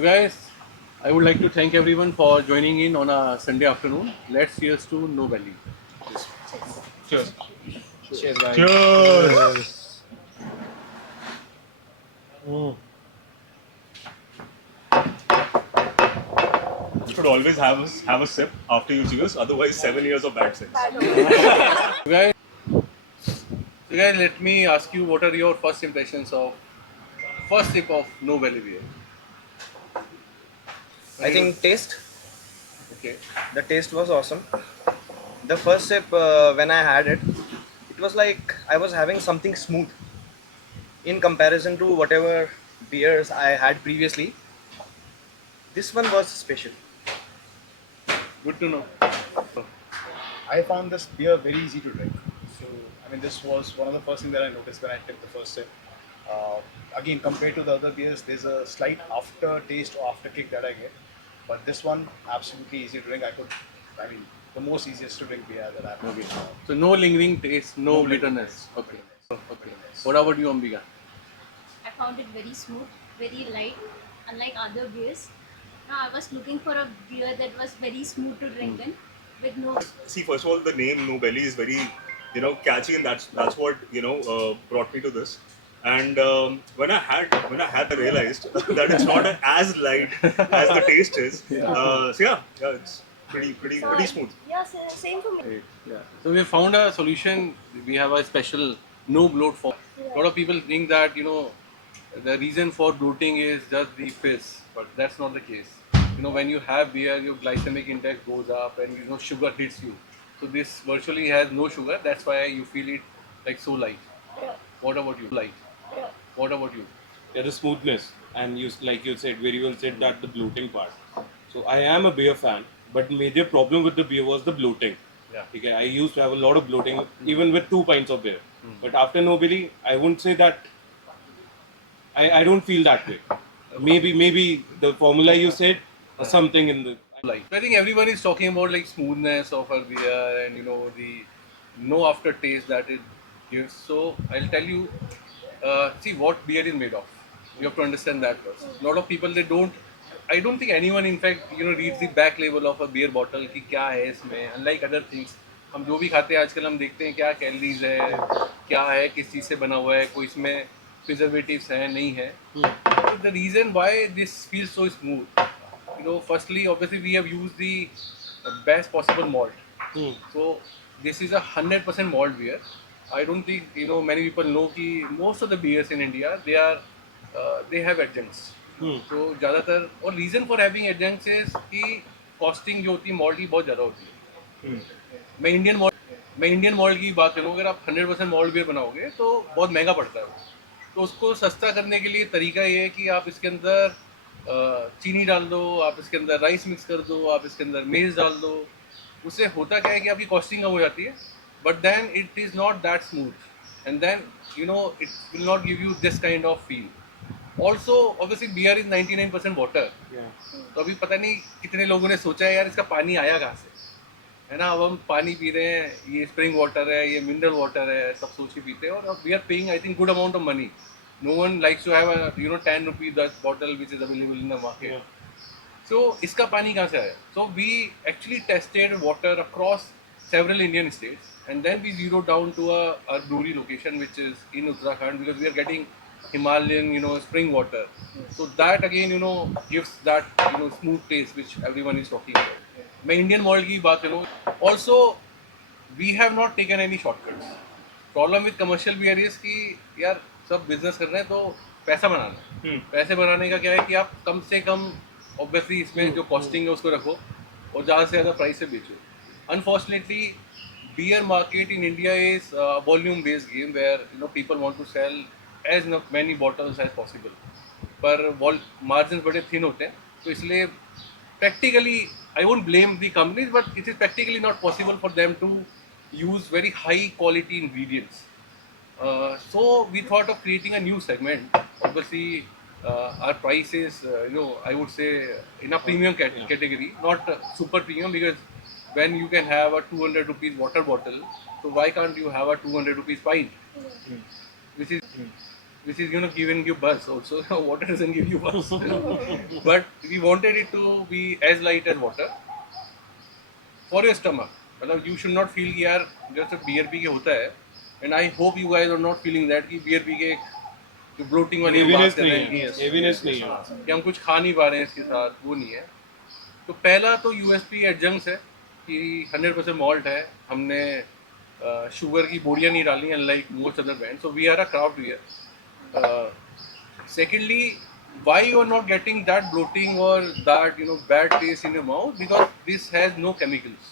Guys, I would like to thank everyone for joining in on a Sunday afternoon. Let's cheers to No Valley. Cheers. Cheers, guys. Cheers. Should always have a sip after you cheers. Otherwise, 7 years of bad sex. Guys, let me ask you, what are your first impressions of first sip of No Valley beer? I think taste. Okay. The taste was awesome. The first sip, when I had it, it was like I was having something smooth in comparison to whatever beers I had previously. This one was special. Good to know. I found this beer very easy to drink. So, this was one of the first things that I noticed when I took the first sip. Again, compared to the other beers, there's a slight aftertaste or afterkick that I get. But this one, absolutely easy to drink. The most easiest to drink beer that I've Okay. had. So no lingering taste, no No lingering bitterness. taste. Okay. Okay. What about you, Ambika? I found it very smooth, very light, unlike other beers. Now I was looking for a beer that was very smooth to drink in, with no. See, first of all, the name No Belly is very, catchy, and that's what brought me to this. And when I realized that it's not as light as the taste is. It's pretty smooth. Yeah, same for me. Great. Yeah. So we found a solution. We have a special no bloat for. A lot of people think that the reason for bloating is just the piss, but that's not the case. When you have beer, your glycemic index goes up, and sugar hits you. So this virtually has no sugar. That's why you feel it like so light. What about you? Light. What about you? Yeah, the smoothness, and like you said, very well said, that the bloating part. So I am a beer fan, but major problem with the beer was the bloating. Yeah. Okay, I used to have a lot of bloating even with 2 pints of beer. But after Nobili, I wouldn't say that. I don't feel that way. Maybe the formula you said or something in the. Like, I think everyone is talking about like smoothness of a beer and the no aftertaste that it gives. So I'll tell you, see what beer is made of. You have to understand that first. A lot of people they don't. I don't think anyone in fact reads the back label of a beer bottle कि क्या है इसमें. Unlike other things, हम जो भी खाते हैं आजकल हम देखते हैं क्या कैलोरीज है, क्या है, किस चीज़ से बना हुआ है, कोई इसमें प्रिजर्वेटिव्स हैं नहीं है. So the reason why this feels so smooth, firstly, obviously we have used the best possible malt. So this is 100% malt beer. I don't think many people know कि most of the beers in India they have adjuncts. तो ज़्यादातर और reason for having adjuncts is कि costing जो होती है malt की बहुत ज़्यादा होती है. मैं इंडियन मॉल्ट की बात करूँ, अगर आप 100% मॉल्ट बियर बनाओगे तो बहुत महंगा पड़ता है वो. तो उसको सस्ता करने के लिए तरीका ये है कि आप इसके अंदर चीनी डाल दो, आप इसके अंदर राइस मिक्स कर दो, आप इसके अंदर मेज़ डाल दो. उससे होता क्या है कि आपकी कॉस्टिंग कम हो जाती है, but then it is not that smooth and then it will not give you this kind of feel. Also obviously beer is 99% water. तो अभी पता नहीं कितने लोगों ने सोचा है यार इसका पानी आया कहाँ से, है ना. अब हम पानी पी रहे हैं, ये स्प्रिंग वाटर है, ये मिनरल वाटर है, सब सोच के पीते हैं और we are paying I think good amount of money. No one likes to have a 10 rupees that bottle which is available in the market. So इसका पानी कहाँ से आया? So we actually tested water across several Indian states and then we zeroed down to our brewery location which is in Uttarakhand because we are getting Himalayan spring water. So that again gives that smooth taste which everyone is talking about. मैं Indian malt की बात करूँ. Also we have not taken any shortcuts. Problem with commercial beer is कि यार सब business कर रहे हैं तो पैसा बनाना है. पैसे बनाने का क्या है कि आप कम से कम ऑब्वियसली इसमें जो कॉस्टिंग है उसको रखो और ज़्यादा से ज़्यादा प्राइस से बेचो. Unfortunately beer market in India is a volume based game where people want to sell as many bottles as possible. पर margins बड़े thin होते हैं तो इसलिए practically I won't blame the companies but it is practically not possible for them to use very high quality ingredients. So we thought of creating a new segment. Obviously, our price is, I would say in a premium category, not super premium because when you can have a 200 rupees water bottle, so why can't you have a 200 rupees pint? Which is which is giving you buzz also. Water doesn't give you buzz. But we wanted it to be as light as water for your stomach. मतलब you should not feel कि यार जैसे beer P के होता है, and I hope you guys are not feeling that कि beer P के जो ब्लोटिंग वाली हम बात हेवीनेस कर नहीं रहे है, हैं हेवीनेस नहीं है. कि हम कुछ खा नहीं पा रहे हैं इसके साथ, वो नहीं है. तो पहला तो यूएसपी एडजंक्ट्स है कि 100% मॉल्ट है, हमने शुगर की बोरियां नहीं डाली unlike most other brand. So we are a craft beer. Secondly, why you are not getting that bloating or that bad taste in your mouth? Because this has no chemicals.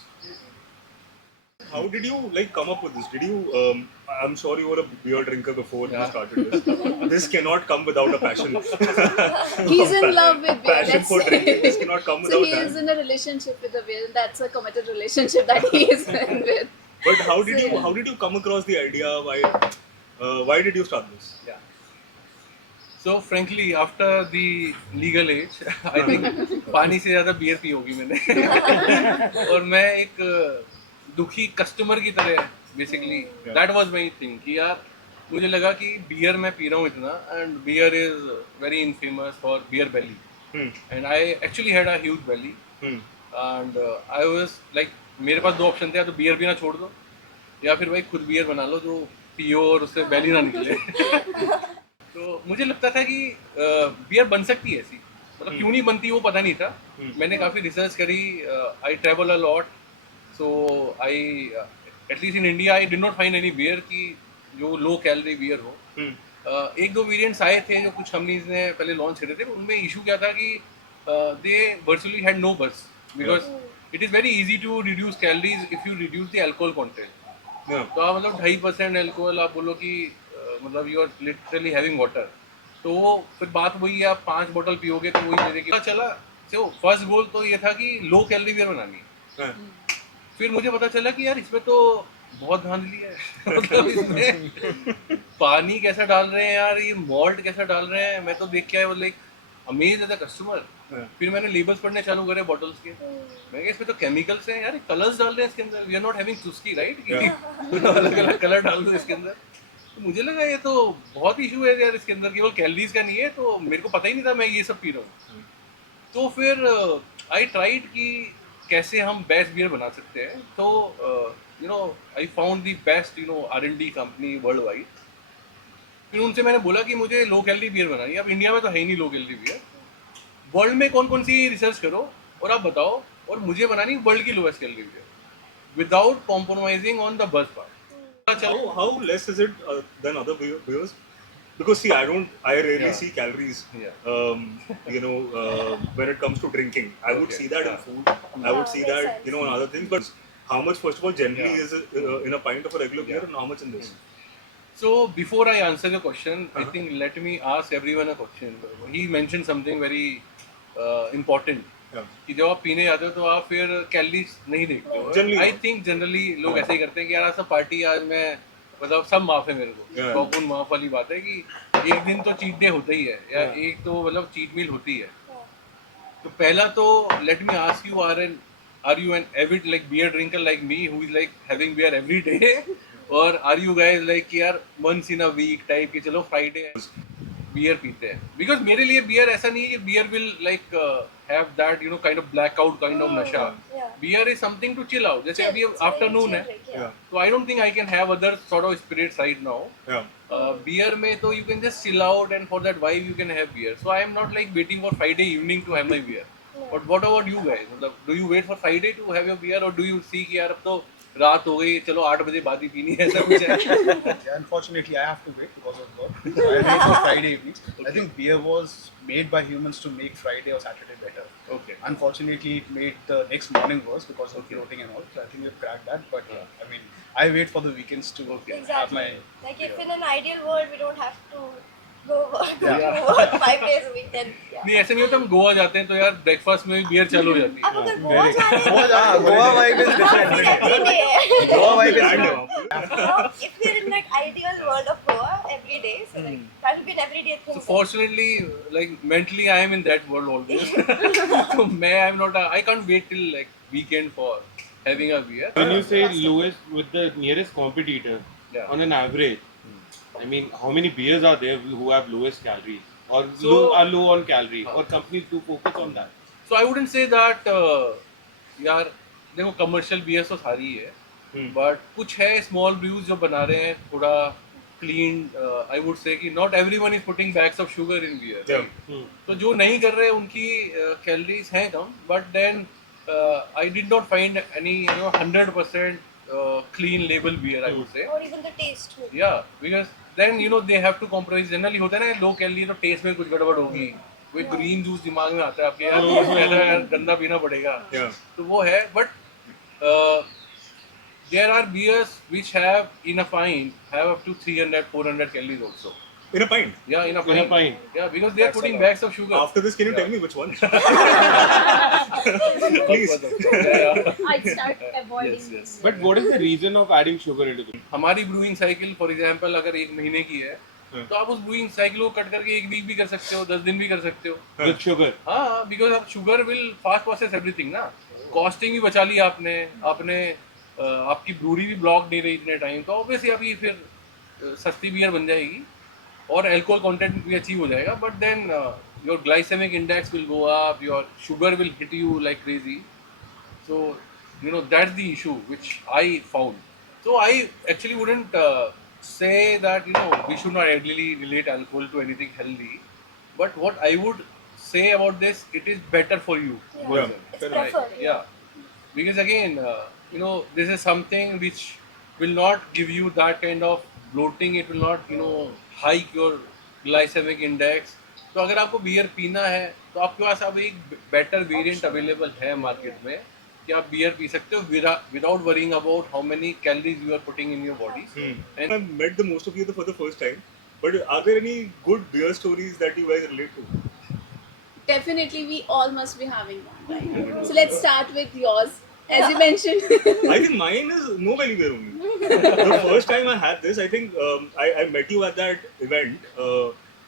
How did you come up with this? Did you? I'm sure you were a beer drinker before you Yeah. started this. This cannot come without a passion. He's in love with beer. Passion Let's for say. drinking. This cannot come So without he is that. in a relationship with the beer. That's a committed relationship that he is in with. But how did you come across the idea? Why did you start this? Yeah. So frankly, after the legal age, I think पानी से ज़्यादा beer P होगी मैंने. और मैं एक दुखी customer की तरह basically that was my thing कि यार मुझे लगा कि बियर मैं पी रहा हूँ इतना, and beer is very infamous for beer belly, and I actually had a huge belly, and I was like मेरे पास दो ऑप्शन थे, या तो बियर पीना छोड़ दो या फिर भाई खुद बियर बना लो जो पियो और उससे बेली ना निकले. तो मुझे लगता था कि बियर बन सकती है ऐसी, मतलब क्यों नहीं बनती वो पता नहीं था. मैंने काफ़ी रिसर्च करी, I travel a lot, so I at least in India I did not find any beer की जो लो कैलोरी बियर हो. एक दो वेरिएंट्स आए थे जो कुछ कंपनीज ने पहले लॉन्च करे थे, उनमें इशू क्या था कि they virtually had no buzz, because it is very easy to reduce calories if you reduce the alcohol content. Yeah. तो आप मतलब 2.5% अल्कोहल आप बोलो कि मतलब you are literally having water, तो वो फिर बात वही है, आप 5 बोतल पियोगे तो वही मेरे की चला. तो फर्स्ट गोल तो ये था कि लो कैलोरी बियर बनानी. Yeah. फिर मुझे पता चला कि यार इसमें तो बहुत धांधली है. मतलब इसमें पानी कैसा डाल रहे हैं यार, ये मॉल्ट कैसा डाल रहे हैं, मैं तो देख के आया like amaze as a customer. फिर मैंने लेबल्स पढ़ने चालू करे बॉटल्स के, मैं कहा इसमें तो केमिकल्स हैं यार, कलर्स डाल रहे हैं इसके अंदर, वी आर नॉट हैविंग चुस्की राइट, अलग अलग कलर डाल दो इसके अंदर. तो मुझे लगा ये तो बहुत इशू है यार इसके अंदर, केवल कैलोरीज का नहीं है, तो मेरे को पता ही नहीं था मैं ये सब पी रहा हूँ. तो फिर आई ट्राइड कि कैसे हम बेस्ट बियर बना सकते हैं. तो I found the best R&D company world wide. फिर उनसे मैंने बोला कि मुझे लो कैलोरी बियर बनानी है. अब इंडिया में तो है ही नहीं लो कैलोरी बियर, वर्ल्ड में कौन कौन सी रिसर्च करो और आप बताओ, और मुझे बनानी वर्ल्ड की lowest calorie beer without compromising on the buzz part. How less is it than other beers? Because see, I rarely Yeah. see calories. Yeah. When it comes to drinking, I would Okay. see that in Yeah. food. I would see makes that sense. in other things. But how much, first of all, generally Yeah. is it, in a pint of a regular beer, Yeah. and how much in this? So before I answer the question, I think let me ask everyone a question. He mentioned something very important. Yeah. कि जब आप पीने जाते हो तो आप फिर calories नहीं देखते हो. Generally I not. Think generally लोग ऐसे ही करते हैं कि यार सब पार्टी आज मैं मतलब सब माफ है मेरे को. Yeah. कॉकून माफ वाली बात है कि एक दिन तो चीट डे होता ही है, या Yeah. एक तो मतलब चीट मील होती है. तो पहला तो let me ask you, are you an avid like beer drinker like me who is like having beer every day, और आर यू गाइज लाइक कि यार once in a week type कि चलो फ्राइडे बियर पीते हैं. Because मेरे लिए beer ऐसा नहीं है कि beer will like have that kind of blackout kind of नशा. Beer is something to chill out. जैसे अभी आफ्टरनून है, Yeah. तो I don't think I can have other sort of spirits right now. Yeah. Beer में तो you can just chill out, and for that vibe you can have beer. So I am not like waiting for Friday evening to have my beer. But what about you guys? मतलब do you wait for Friday to have your beer, or do you see कि यार अब तो रात हो गई, चलो 8 बजे बाद ही पीनी है, ऐसा कुछ है? Yeah, unfortunately, I have to wait because of work. So I wait for Friday evenings. I think beer was made by humans to make Friday or Saturday better. Okay. Unfortunately, it made the next morning worse because of bloating and all. So I think we've cracked that. But I mean, I wait for the weekends to have Exactly. my. Like if in an ideal world we don't have to go work, Yeah. to work 5 days a week, then yeah. नहीं ऐसा नहीं होता, हम गोवा जाते हैं तो यार breakfast में भी बियर चालू हो जाती अब है. अगर गोवा जा रहे हैं हाँ, Goa vibe is different. every day. Goa vibe is Brand different. है वहाँ पे. So, if we're in like ideal world of Goa every day, so like that will be an everyday thing. So fortunately, like mentally, I am in that world always. So मैं I'm not. I can't wait till like weekend for having a beer. When you say lowest with the nearest competitor, Yeah. on an average, I mean, how many beers are there who have lowest calories or So- are low on calorie, or companies do focus on that? So I wouldn't say that यार देखो commercial beers तो सारी है, but कुछ है small brews जो बना रहे हैं थोड़ा clean. I would say कि not everyone is putting bags of sugar in beer. Yeah. Right? तो जो नहीं कर रहे उनकी calories हैं कम, but then I did not find any 100% clean label beer, I would say. Or even the taste. maybe. Yeah, because then they have to compromise. Generally होता है ना लो कैलोरी तो टेस्ट में कुछ गड़बड़ होगी, कोई ग्रीन जूस दिमाग में आता है आपके यार यार गंदा पीना पड़ेगा. Yeah. तो वो है, but there are beers which have in a pint have up to 300-400 calories also. In a pint. Yeah, in a In a pint. pint. Yeah, because they are That's a putting lot. bags of sugar. After this, can you tell me which one? Please. Yeah. I'd start avoiding Yes, yes. this. But what is the reason of adding sugar into it? हमारी brewing cycle for example अगर 1 महीने की है तो आप उस brewing cycle को cut करके 1 वीक भी कर सकते हो, 10 दिन भी कर सकते हो. With sugar. हाँ, बिकॉज आप sugar will fast process everything ना. कॉस्टिंग भी बचा ली आपने आपकी ब्रूरी भी ब्लॉक नहीं रही इतने टाइम, तो ऑब्वियसली आपकी फिर सस्ती बियर बन जाएगी और अल्कोहल कंटेंट भी अचीव हो जाएगा. But then your glycemic index will go up, your sugar will hit you like crazy. So that's the issue which I found. So I actually wouldn't say that we should not ideally relate alcohol to anything healthy, but what I would say about this, it is better for you. Yeah. Yeah. It's Fair preferred. Yeah, because again, this is something which will not give you that kind of bloating. It will not hike your glycemic index. तो अगर आपको beer पीना है तो आपके पास अब एक बेटर वेरिएंट अवेलेबल है मार्केट में कि आप बियर पी सकते हो without worrying about how many calories you are putting in your body. I've met the most of you for the first time. But are there any good beer stories that you guys relate to? Definitely, we all must be having one, right? So let's start with yours. As you mentioned, I think mine is no belly beer only. The first time I had this, I think I met you at that event.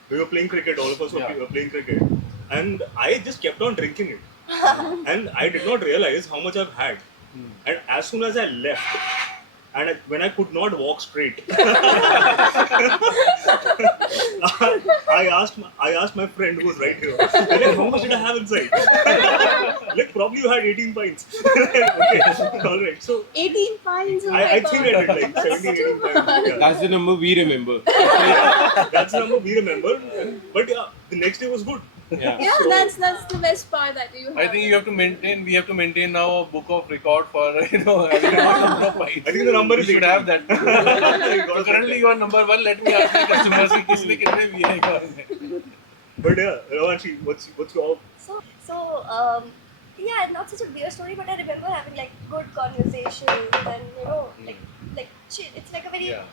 We were playing cricket, all of us were playing cricket. And I just kept on drinking it. And I did not realize how much I've had. And as soon as I left, and when I could not walk straight, I asked my friend who was right here, like, how much did I have inside? Like, probably you had 18 pints. Okay, all right. So 18 pints. Oh my I God. think I did like 17, 18 pints. Yeah. That's the number we remember. That's the number we remember. But yeah, the next day was good. Yeah. Yeah, that's the best part that you have. I think we have to maintain now a book of record for having a number of pints. I think the number We is should 18. have that. So currently you are number 1. Let me ask the customers कि किसने कितने पिए हैं car में. But yeah, Ravanshi, what's your So, yeah, not such a beer story, but I remember having like good conversations and like chill. It's like a very Yeah.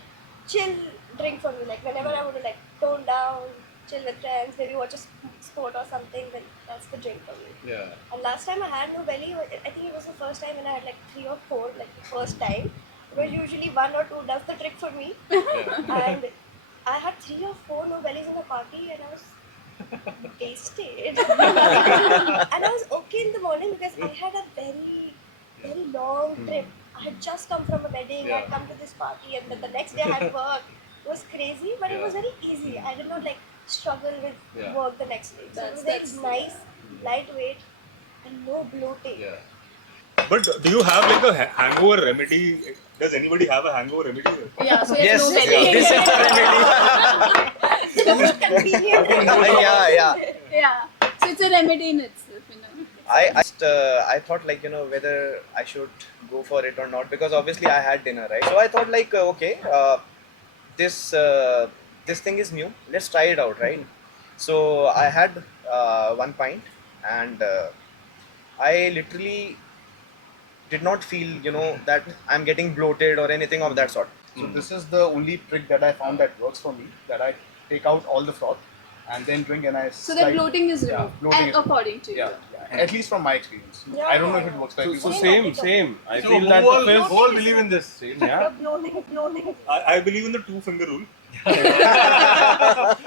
chill drink for me. Like whenever I want to like tone down, chill with friends, maybe watch a sport or something, then that's the drink for me. Yeah. And last time I had no belly, I think it was the first time when I had like 3 or 4, like the first time. Where usually 1 or 2 does the trick for me. And I had 3 or 4 no bellies in the party and I was wasted. And I was okay in the morning because I had a very, very long trip. I had just come from a wedding, I had come to this party, and then the next day I had work. It was crazy, but it was very easy. I did not like struggle with work the next day. So it was That's very nice, lightweight, and no bloating. Yeah. But do you have like a hangover remedy? Does anybody have a hangover remedy? Yeah, so Yes, no belly. this is the The most convenient. remedy. Yeah. Yeah, so it's a remedy in itself. I thought like whether I should go for it or not, because obviously I had dinner, right? So I thought like okay, this thing is new. Let's try it out, right? So I had 1 pint and I literally did not feel that I'm getting bloated or anything of that sort. So this is the only trick that I found that works for me. That I take out all the froth and then drink, and I. So that bloating is removed, bloating and is- according to you. Yeah, at least from my experience. Yeah, I don't know yeah, if it works for So everyone. same. I So feel who that all, the who all believe in this? same, yeah. Bloating. I believe in the 2-finger rule.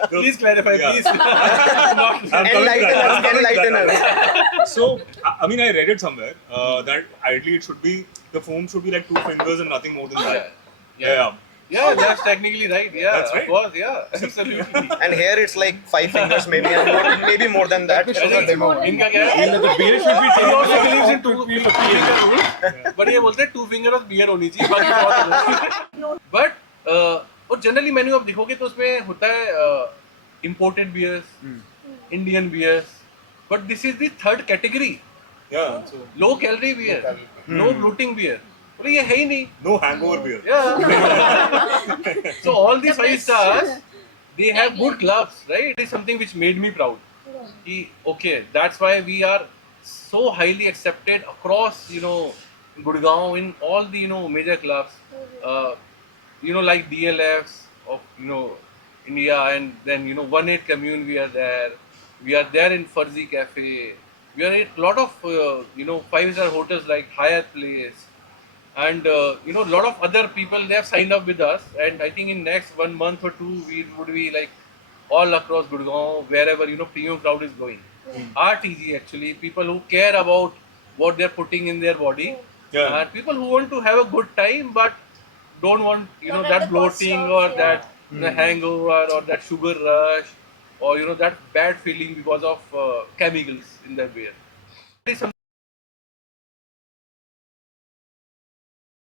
Please clarify, Yeah. please. Not- I'm coming to that. I'm coming to that. Enlighten us. So, I mean, I read it somewhere that ideally it should be, the foam should be like 2 fingers and nothing more than that. Yeah. Yeah. Yeah, that's technically right. Yeah, That's right. of course. Yeah, absolutely. And here it's like 5 fingers maybe, and maybe more than that. Let me show the demo. इनका क्या है? The beer should be He also taken believes in out two to feel finger rules, but ये बोलते हैं 2 finger of beer होनी चाहिए, बाकी तो और but और generally मेन्यू आप देखोगे तो उसमें होता है imported beers, Indian beers, but this is the third category, Yeah. So low calorie beer, no bloating beer. बोले ये है ही नहीं. no hangover beer. Yeah. So all the 5 stars, they have good clubs, right? It is something which made me proud. Ki, okay, that's why we are so highly accepted across, Gurgaon in all the, major clubs. Like DLFs of, India, and then, 1-8 Commune, we are there. We are there in Farzi Cafe. We are at a lot of, 5-star hotels like Hyatt Place. And a lot of other people, they have signed up with us, and I think in next 1 month or 2 we would be like all across Gurgaon, wherever premium crowd is going. RTG actually, people who care about what they're putting in their body, Yeah. and people who want to have a good time but don't want Not at that the cost bloating of, or yeah. that the hangover or that sugar rush or that bad feeling because of chemicals in their beer. It is something